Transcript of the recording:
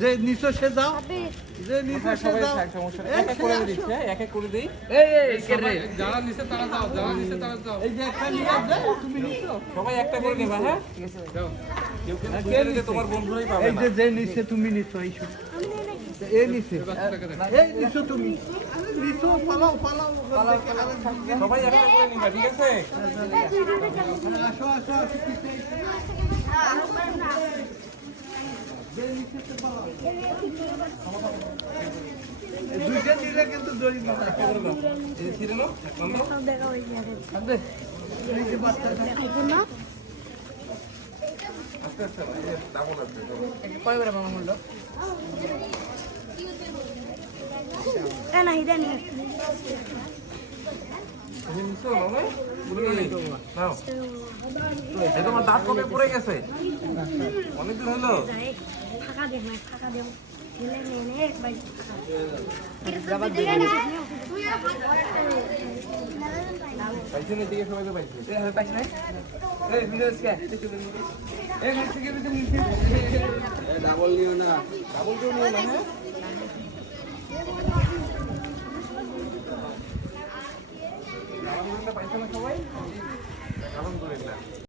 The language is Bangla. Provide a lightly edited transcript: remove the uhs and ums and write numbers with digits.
যে নিচে সে যাও, যে নিচে সে সবাই যাও। থাক, সমস্যা নেই। এক এক করে দিচ্ছে, এক এক করে দিই। যারা নিচে তারা যাও, যারা নিচে তারা যাও। এই যে একটা নিয়ে যাও, তুমি নিছো। সবাই একটা করে নেবা, হ্যাঁ? যাও। কেউ কিন্তু বুঝে নিলে তোমার বন্ধুরাই পাবে এই না। যে নিচে তুমি নিছো, এই শুনো। এই নিচে, এই নিচে তুমি। আরে নিচো, পালাও, পালাও, ওখান থেকে আরে ঢুকে। সবাই একটা করে নিবা, ঠিক আছে? আসো, আসো, আসো, পিছে। যে নিচেতে পালাও। এই দুইটা নিলে কিন্তু জরিমানা। এই যে ছিল না? নাও। আবে, এই যে বাচ্চাটা। আস্তে আস্তে, এই যে ডাবল আছে, চলো। তুমি নিছো, নাও না? নাও। এই তোমার দাঁত কবে পড়ে গেছে? অনেকদিন হলো? ফাঁকা দেখ না, ফাঁকা দেব ছেলে মেয়ে একবার পাইছেন দিকে সবাই তো পাইছে। ডাবল নিও না, ডাবল কেউ নিও না, হ্যাঁ? ডাবল নিলে পাইছে না সবাই?